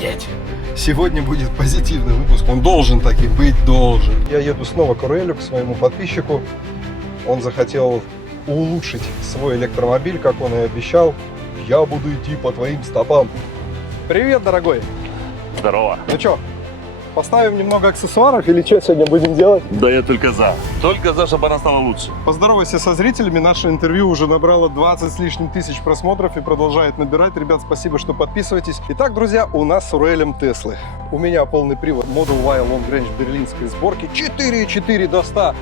едь. Сегодня будет позитивный выпуск, он должен таким быть, должен. Я еду снова к Аруэлю, к своему подписчику. Он захотел улучшить свой электромобиль, как он и обещал. Я буду идти по твоим стопам. Привет, дорогой. Здорово. Ну что, поставим немного аксессуаров или что сегодня будем делать? Да я только за. Только за, чтобы она стала лучше. Поздоровайся со зрителями. Наше интервью уже набрало 20 с лишним тысяч просмотров и продолжает набирать. Ребят, спасибо, что подписываетесь. Итак, друзья, у нас с Аруэлем Теслы. У меня полный привод Model Y Long Range берлинской сборки 4.4 до 100.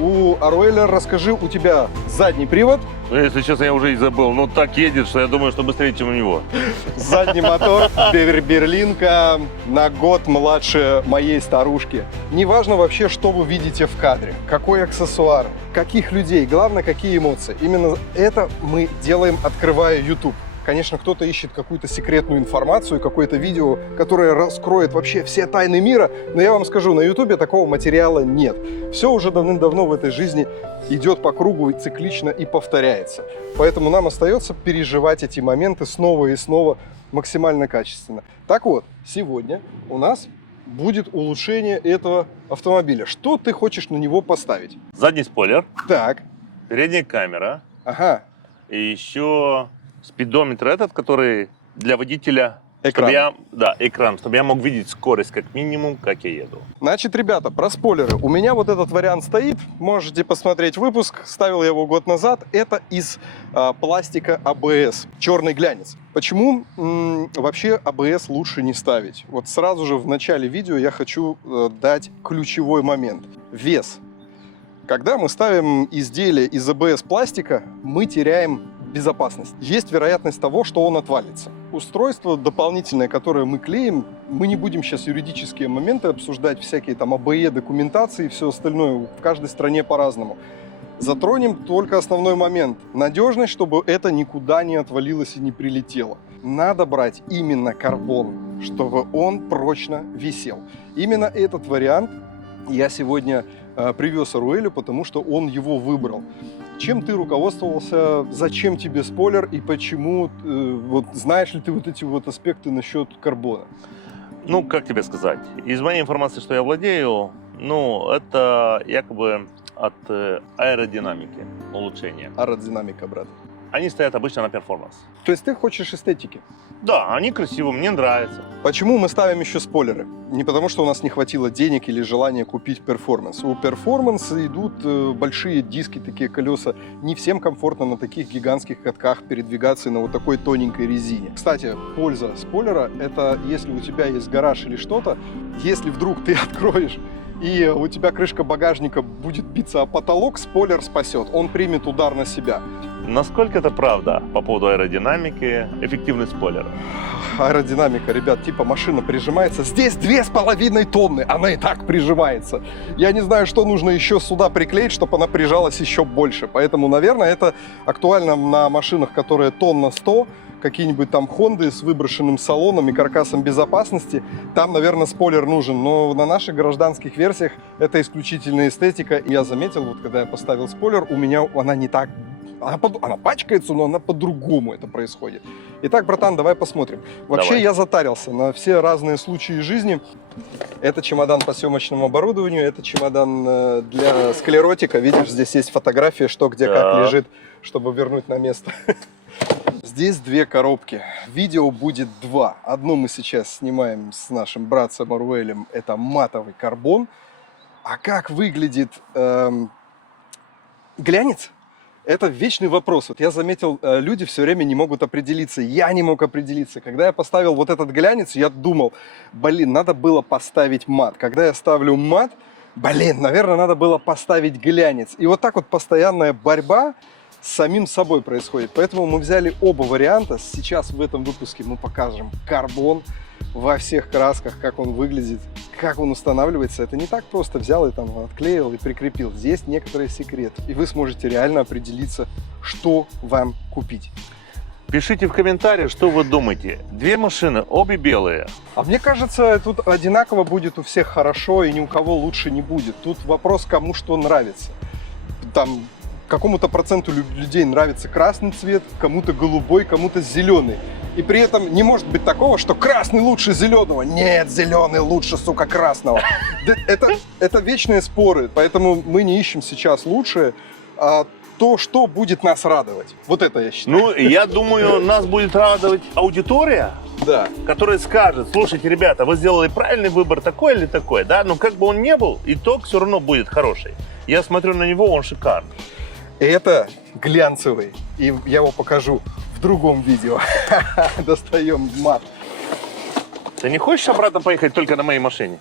У Аруэля, расскажи, у тебя задний привод. Ну, если честно, я уже и забыл. Ну, так едет, что я думаю, что быстрее, чем у него. Задний мотор, берлинка на год младше моей старушки. Неважно вообще, что вы видите в кадре, какой аксессуар, каких людей, главное, какие эмоции. Именно это мы делаем, открывая YouTube. Конечно, кто-то ищет какую-то секретную информацию, какое-то видео, которое раскроет вообще все тайны мира. Но я вам скажу, на YouTube такого материала нет. Все уже давным-давно в этой жизни идет по кругу и циклично и повторяется. Поэтому нам остается переживать эти моменты снова и снова максимально качественно. Так вот, сегодня у нас будет улучшение этого автомобиля. Что ты хочешь на него поставить? Задний спойлер. Так. Передняя камера. Ага. И еще спидометр этот, который для водителя. Экран. Экран, чтобы я мог видеть скорость как минимум, как я еду. Значит, ребята, про спойлеры. У меня вот этот вариант стоит. Можете посмотреть выпуск. Ставил я его год назад. Это из пластика ABS. Черный глянец. Почему вообще ABS лучше не ставить? Вот сразу же в начале видео я хочу дать ключевой момент. Вес. Когда мы ставим изделие из ABS пластика, мы теряем безопасность. Есть вероятность того, что он отвалится. Устройство дополнительное, которое мы клеим, мы не будем сейчас юридические моменты обсуждать, всякие там АБЕ, документации и все остальное. В каждой стране по-разному. Затронем только основной момент. Надежность, чтобы это никуда не отвалилось и не прилетело. Надо брать именно карбон, чтобы он прочно висел. Именно этот вариант я сегодня привез Аруэлю, потому что он его выбрал. Чем ты руководствовался, зачем тебе спойлер и почему, вот знаешь ли ты вот эти вот аспекты насчет карбона? Ну, как тебе сказать? Из моей информации, что я владею, ну, это якобы от аэродинамики улучшения. Аэродинамика, брат. Они стоят обычно на перформанс. То есть ты хочешь эстетики? Да, они красивые, мне нравятся. Почему мы ставим еще спойлеры? Не потому, что у нас не хватило денег или желания купить перформанс. У перформанса идут большие диски, такие колеса. Не всем комфортно на таких гигантских катках передвигаться на вот такой тоненькой резине. Кстати, польза спойлера – это если у тебя есть гараж или что-то, если вдруг ты откроешь и у тебя крышка багажника будет биться о потолок, спойлер спасет, он примет удар на себя. Насколько это правда по поводу аэродинамики, эффективный спойлер? Аэродинамика, ребят, типа машина прижимается. Здесь 2,5 тонны, она и так прижимается. Я не знаю, что нужно еще сюда приклеить, чтобы она прижалась еще больше. Поэтому, наверное, это актуально на машинах, которые тонна 100, какие-нибудь там Хонды с выброшенным салоном и каркасом безопасности. Там, наверное, спойлер нужен. Но на наших гражданских версиях это исключительно эстетика. И я заметил, вот когда я поставил спойлер, у меня она не так... Она пачкается, но она по-другому это происходит. Итак, братан, давай посмотрим. Вообще, давай. Я затарился на все разные случаи жизни. Это чемодан по съемочному оборудованию, это чемодан для склеротика. Видишь, здесь есть фотография, что где как лежит, чтобы вернуть на место. Здесь две коробки. Видео будет два. Одну мы сейчас снимаем с нашим братцем Аруэлем. Это матовый карбон. А как выглядит глянец? Это вечный вопрос. Вот я заметил, люди все время не могут определиться. Я не мог определиться. Когда я поставил вот этот глянец, я думал, блин, надо было поставить мат. Когда я ставлю мат, блин, наверное, надо было поставить глянец. И вот так вот постоянная борьба с самим собой происходит. Поэтому мы взяли оба варианта. Сейчас в этом выпуске мы покажем карбон во всех красках, как он выглядит, как он устанавливается. Это не так просто взял и там отклеил и прикрепил. Здесь некоторые секреты. И вы сможете реально определиться, что вам купить. Пишите в комментариях, что вы думаете. Две машины, обе белые. А мне кажется, тут одинаково будет у всех хорошо и ни у кого лучше не будет. Тут вопрос, кому что нравится. Там какому-то проценту людей нравится красный цвет, кому-то голубой, кому-то зеленый. И при этом не может быть такого, что красный лучше зеленого. Нет, зеленый лучше, сука, красного. Это вечные споры, поэтому мы не ищем сейчас лучшее, а то, что будет нас радовать. Вот это я считаю. Ну, я думаю, нас будет радовать аудитория, Да. которая скажет: слушайте, ребята, вы сделали правильный выбор, такой или такой, да? Но как бы он ни был, итог все равно будет хороший. Я смотрю на него, он шикарный. Это глянцевый, и я его покажу в другом видео. Достаем мат. Ты не хочешь обратно поехать только на моей машине?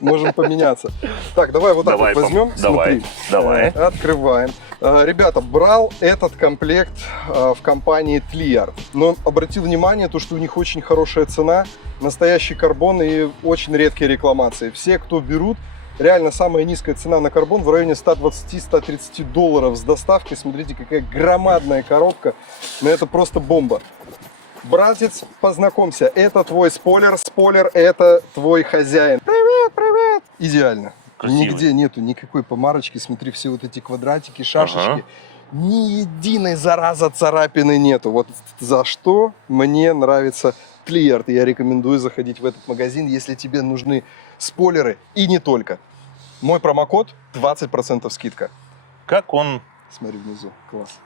Можем поменяться. Так, давай вот так вот возьмем. Давай, давай. Открываем. Ребята, брал этот комплект в компании Tliar. Но обратил внимание, то, что у них очень хорошая цена, настоящий карбон и очень редкие рекламации. Все, кто берут, реально самая низкая цена на карбон в районе $120-130 с доставкой. Смотрите, какая громадная коробка. Но это просто бомба. Братец, познакомься, это твой спойлер, спойлер это твой хозяин. Привет, привет. Идеально. Красивый. Нигде нету никакой помарочки, смотри, все вот эти квадратики, шашечки. Ага. Ни единой, зараза, царапины нету. Вот за что мне нравится Tliar. Я рекомендую заходить в этот магазин, если тебе нужны спойлеры и не только. Мой промокод 20% скидка. Как он Смотри внизу, класс.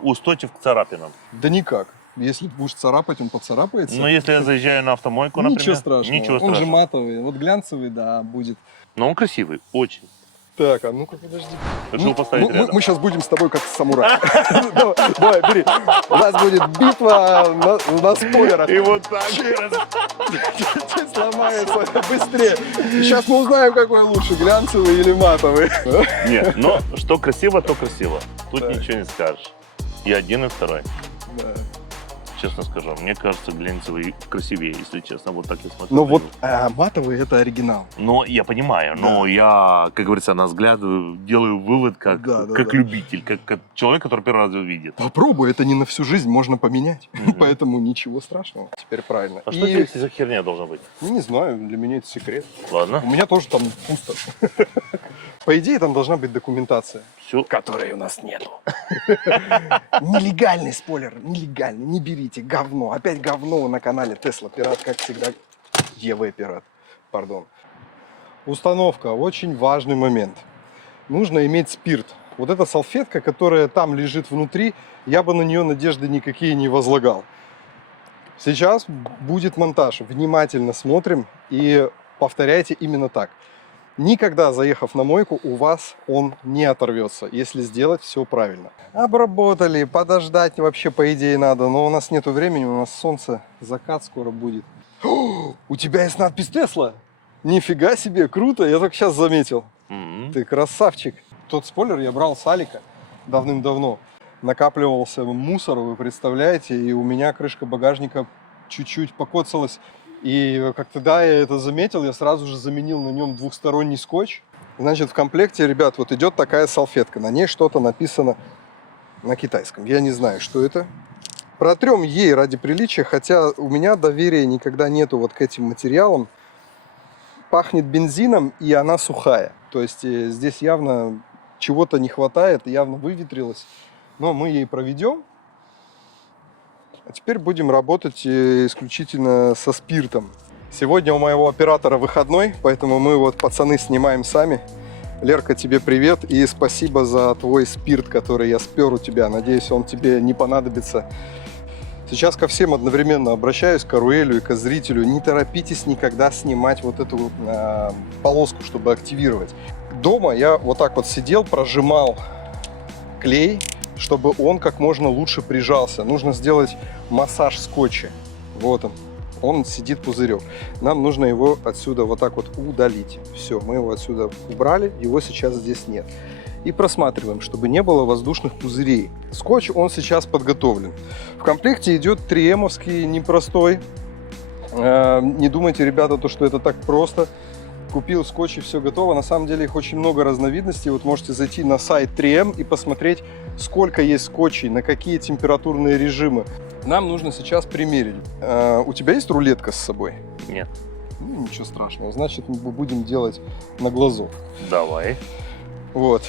устойчив к царапинам? Да никак. Если будешь царапать, он поцарапается. Ну, если я заезжаю на автомойку, например. Ничего страшного. Ничего Он же страшного. матовый. Вот глянцевый, да, будет. Но он красивый, очень. Так, а ну-ка, подожди. Решил поставить рядом. Мы сейчас будем с тобой как самурай. Давай, бери. У нас будет битва на спойлерах. И вот так. Сломается быстрее. Сейчас мы узнаем, какой лучше, глянцевый или матовый. Нет, но что красиво, то красиво. Тут Да. ничего не скажешь. И один, и второй. Да. Честно скажу, мне кажется, глянцевый красивее, если честно. Вот так я смотрю. Но на вот него. матовый это оригинал. Но я понимаю, но Да. я, как говорится, на взгляд делаю вывод как, Да, да, как да. любитель, как человек, который первый раз увидит. Попробуй, это не на всю жизнь, можно поменять. Мгм. Поэтому ничего страшного. Теперь правильно. А что И, здесь за херня должна быть? не знаю, для меня это секрет. Ладно, У меня тоже там пусто. По идее, там должна быть документация. все. Которой у нас нету. Нелегальный спойлер, нелегальный, не берите, говно. Опять говно на канале Tesla Пират, как всегда. ЕВ Пират, пардон. Установка, очень важный момент. Нужно иметь спирт. Вот эта салфетка, которая там лежит внутри, я бы на нее надежды никакие не возлагал. Сейчас будет монтаж. Внимательно смотрим и повторяйте именно так. Никогда, заехав на мойку, у вас он не оторвется, если сделать все правильно. Обработали, подождать вообще по идее надо, но у нас нету времени, у нас солнце, закат скоро будет. О, у тебя есть надпись Tesla? Нифига себе, круто, я только сейчас заметил. Ты красавчик. Тот спойлер я брал с Алика давным-давно. Накапливался мусор, вы представляете, и у меня крышка багажника чуть-чуть покоцалась. И как тогда я это заметил, я сразу же заменил на нем двухсторонний скотч. Значит, в комплекте, ребят, вот идет такая салфетка. На ней что-то написано на китайском. Я не знаю, что это. Протрем ей ради приличия, хотя у меня доверия никогда нету вот к этим материалам. Пахнет бензином, и она сухая. То есть здесь явно чего-то не хватает, явно выветрилось. Но мы ей проведем. А теперь будем работать исключительно со спиртом. Сегодня у моего оператора выходной, поэтому мы вот, пацаны, снимаем сами. Лерка, тебе привет и спасибо за твой спирт, который я спер у тебя. Надеюсь, он тебе не понадобится. Сейчас ко всем одновременно обращаюсь, к Аруэлю и к зрителю. Не торопитесь никогда снимать вот эту полоску, чтобы активировать. Дома я вот так вот сидел, прожимал клей, чтобы он как можно лучше прижался. Нужно сделать массаж скотча. Вот он сидит пузырек. Нам нужно его отсюда вот так вот удалить. Все, мы его отсюда убрали, его сейчас здесь нет. И просматриваем, чтобы не было воздушных пузырей. Скотч, он сейчас подготовлен. В комплекте идет 3М-овский непростой. Не думайте, ребята, то, что это так просто. Купил скотч и все готово. На самом деле их очень много разновидностей. Вот можете зайти на сайт 3М и посмотреть, сколько есть скотчей, на какие температурные режимы. Нам нужно сейчас примерить. У тебя есть рулетка с собой? Нет. Ну, ничего страшного. Значит, мы будем делать на глазу. Давай. Вот.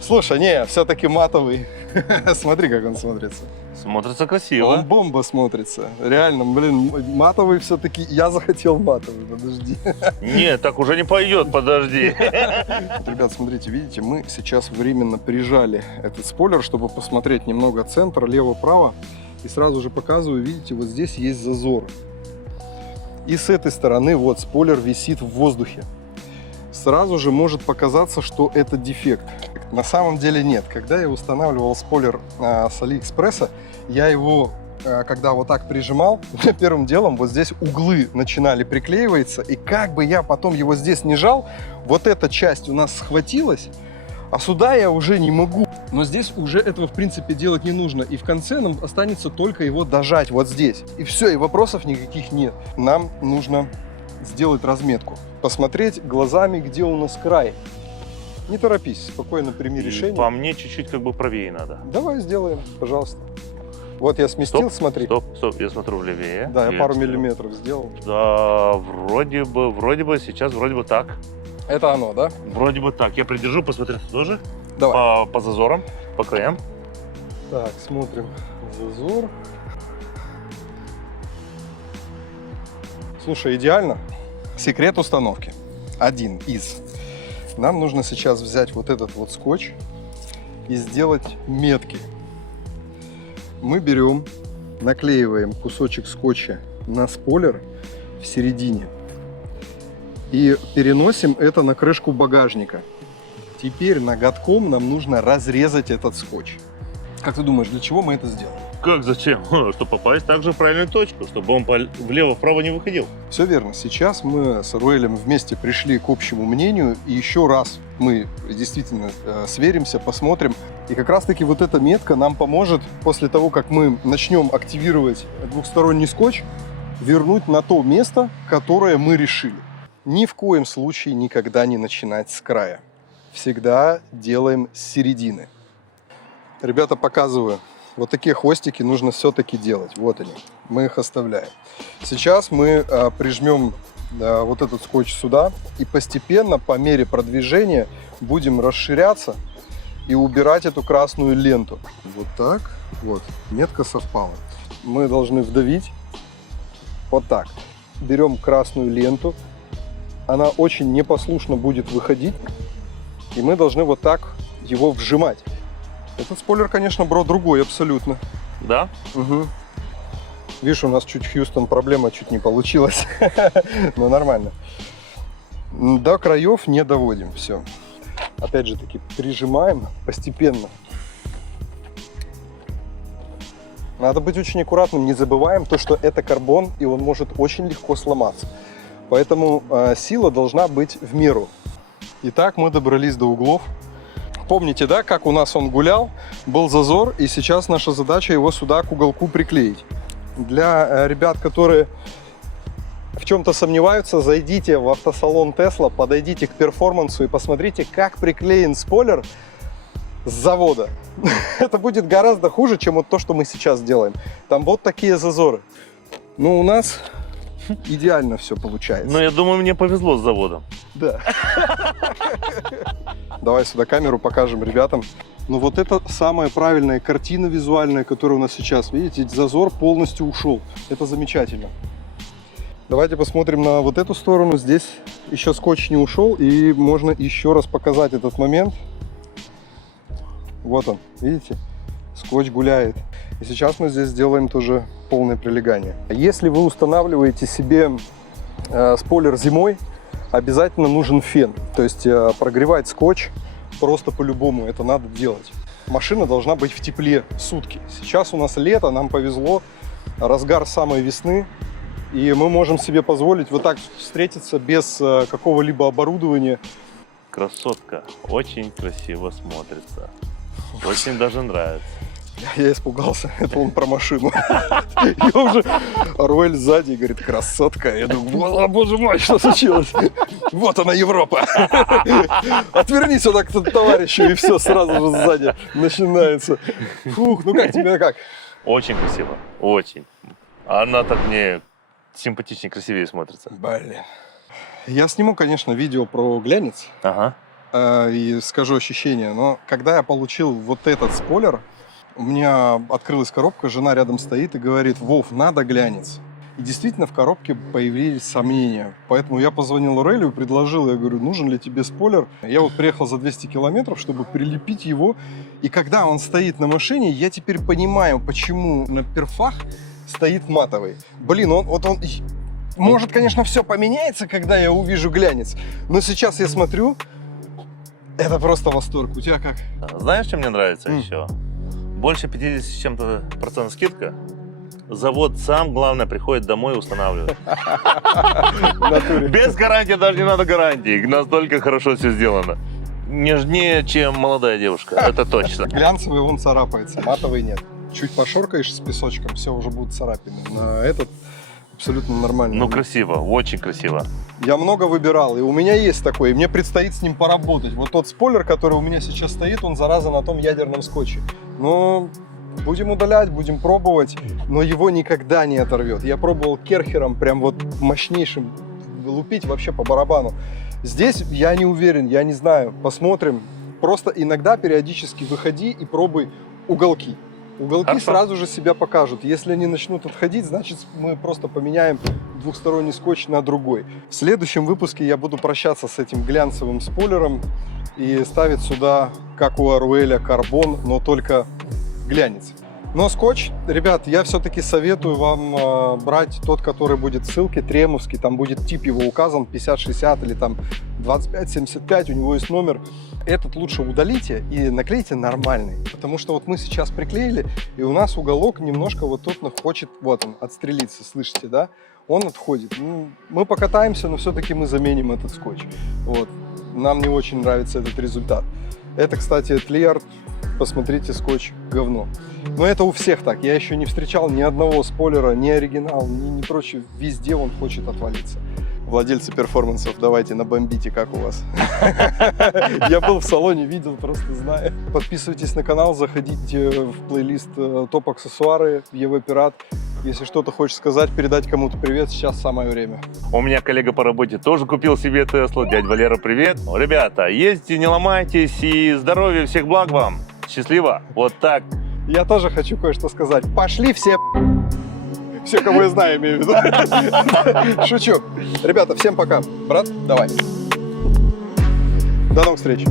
Слушай, не, все-таки матовый. Смотри, как он смотрится. Смотрится красиво. Он бомба смотрится. Реально, блин, матовый все-таки. Я захотел матовый, подожди. Нет, так уже не пойдет, подожди. Вот, ребят, смотрите, видите, мы сейчас временно прижали этот спойлер, чтобы посмотреть немного центр, лево-право. И сразу же показываю, видите, вот здесь есть зазор. И с этой стороны вот спойлер висит в воздухе. Сразу же может показаться, что это дефект. На самом деле нет. Когда я устанавливал спойлер с Алиэкспресса, я его, когда вот так прижимал, первым делом вот здесь углы начинали приклеиваться, и как бы я потом его здесь не жал, вот эта часть у нас схватилась, а сюда я уже не могу. Но здесь уже этого в принципе делать не нужно, и в конце нам останется только его дожать вот здесь. И все, и вопросов никаких нет. Нам нужно сделать разметку, посмотреть глазами, где у нас край. Не торопись, спокойно прими решение. По мне чуть-чуть как бы правее надо. Давай сделаем, пожалуйста. Вот я сместил, смотри. Стоп, я смотрю влевее. Да, я пару миллиметров сделал. Да, вроде бы, сейчас вроде бы так. Это оно, да? Вроде бы так. Я придержу, посмотрю тоже. Давай. По зазорам, по краям. Так, смотрим зазор. Слушай, идеально. Секрет установки. Один из. Нам нужно сейчас взять вот этот вот скотч и сделать метки. Мы берем, наклеиваем кусочек скотча на спойлер в середине и переносим это на крышку багажника. Теперь ноготком нам нужно разрезать этот скотч. Как ты думаешь, для чего мы это сделаем? Как, зачем? Чтобы попасть также в правильную точку, чтобы он влево-вправо не выходил. Все верно. Сейчас мы с Руэлем вместе пришли к общему мнению, и еще раз мы действительно сверимся, посмотрим. И как раз-таки вот эта метка нам поможет после того, как мы начнем активировать двухсторонний скотч, вернуть на то место, которое мы решили. Ни в коем случае никогда не начинать с края. Всегда делаем с середины. Ребята, показываю. Вот такие хвостики нужно все-таки делать. Вот они. Мы их оставляем. Сейчас мы прижмем вот этот скотч сюда и постепенно, по мере продвижения, будем расширяться и убирать эту красную ленту. Вот так. Вот. Метка совпала. Мы должны вдавить. Вот так. Берем красную ленту. Она очень непослушно будет выходить. И мы должны вот так его вжимать. Этот спойлер, конечно, бро, другой абсолютно. Да? Угу. Видишь, у нас чуть Хьюстон проблема чуть не получилась. Но нормально. До краев не доводим. Все. Опять же таки, прижимаем постепенно. Надо быть очень аккуратным. Не забываем то, что это карбон, и он может очень легко сломаться. Поэтому сила должна быть в меру. Итак, мы добрались до углов. Помните, да, как у нас он гулял, был зазор, и сейчас наша задача его сюда к уголку приклеить. Для ребят, которые в чем-то сомневаются, зайдите в автосалон Tesla, подойдите к перформансу и посмотрите, как приклеен спойлер с завода. Это будет гораздо хуже, чем вот то, что мы сейчас делаем. Там вот такие зазоры. Но у нас идеально все получается. Ну, я думаю, мне повезло с заводом. Да. Давай сюда камеру покажем ребятам. Ну вот это самая правильная картина визуальная, которая у нас сейчас. Видите, зазор полностью ушел. Это замечательно. Давайте посмотрим на вот эту сторону. Здесь еще скотч не ушел, и можно еще раз показать этот момент. Вот он, видите? Скотч гуляет. И сейчас мы здесь сделаем тоже полное прилегание. Если вы устанавливаете себе спойлер зимой, обязательно нужен фен. То есть прогревать скотч просто по-любому это надо делать. Машина должна быть в тепле сутки. Сейчас у нас лето, нам повезло, разгар самой весны. И мы можем себе позволить вот так встретиться без какого-либо оборудования. Красотка. Очень красиво смотрится. Очень даже нравится. Я испугался, это он про машину. Я уже... Руэль сзади говорит, красотка. Я думаю, боже мой, что случилось? Вот она, Европа. Отвернись сюда к товарищу, и все, сразу же сзади начинается. Фух, ну как тебе, как? Очень красиво, очень. Она так мне симпатичнее, красивее смотрится. Блин. Я сниму, конечно, видео про глянец. Ага. И скажу ощущения, но когда я получил вот этот спойлер, У меня открылась коробка, жена рядом стоит и говорит: Вов, надо глянец. И действительно в коробке появились сомнения. Поэтому я позвонил Релю и предложил, я говорю, нужен ли тебе спойлер? Я вот приехал за 200 километров, чтобы прилепить его. И когда он стоит на машине, я теперь понимаю, почему на перфах стоит матовый. Блин, он может, конечно, все поменяется, когда я увижу глянец. Но сейчас я смотрю, это просто восторг. У тебя как? Знаешь, что мне нравится еще? Больше 50 с чем-то процентов скидка. Завод сам, главное, приходит домой и устанавливает. Без гарантии, даже не надо гарантии. Настолько хорошо все сделано. Нежнее, чем молодая девушка, это точно. Глянцевый он царапается, матовый нет. Чуть пошоркаешь с песочком, все, уже будут царапины. На этот абсолютно нормально. Ну, красиво, очень красиво. Я много выбирал, и у меня есть такой, и мне предстоит с ним поработать. Вот тот спойлер, который у меня сейчас стоит, он, зараза, на том ядерном скотче. Но будем удалять, будем пробовать, но его никогда не оторвет. Я пробовал керхером, прям вот мощнейшим, лупить вообще по барабану. Здесь я не уверен, я не знаю, посмотрим. Просто иногда периодически выходи и пробуй уголки. Уголки Хорошо. сразу же себя покажут. Если они начнут отходить, значит мы просто поменяем двухсторонний скотч на другой. В следующем выпуске я буду прощаться с этим глянцевым спойлером и ставить сюда, как у Аруэля, карбон, но только глянец. Но скотч, ребят, я все-таки советую вам брать тот, который будет в ссылке, тремовский, там будет тип его указан, 5060 или там 2575, у него есть номер. Этот лучше удалите и наклейте нормальный, потому что вот мы сейчас приклеили, и у нас уголок немножко вот тут хочет, вот он, отстрелиться, слышите, да? Он отходит. Ну, мы покатаемся, но все-таки мы заменим этот скотч. Вот. Нам не очень нравится этот результат. Это, кстати, Тлиард. Посмотрите, скотч говно. Но это у всех так. Я еще не встречал ни одного спойлера, ни оригинал, ни прочее. Везде он хочет отвалиться. Владельцы перформансов, давайте набомбите, как у вас. Я был в салоне, видел, просто знаю. Подписывайтесь на канал, заходите в плейлист топ-аксессуары, ЕВ Пират. Если что-то хочешь сказать, передать кому-то привет, сейчас самое время. У меня коллега по работе тоже купил себе Теслу. Дядя Валера, привет. Ребята, ездите, не ломайтесь, и здоровья, всех благ вам. Счастливо. Вот так. Я тоже хочу кое-что сказать. Пошли все... Все, кого я знаю, имею в виду. Шучу. Ребята, всем пока. Брат, давай. До новых встреч.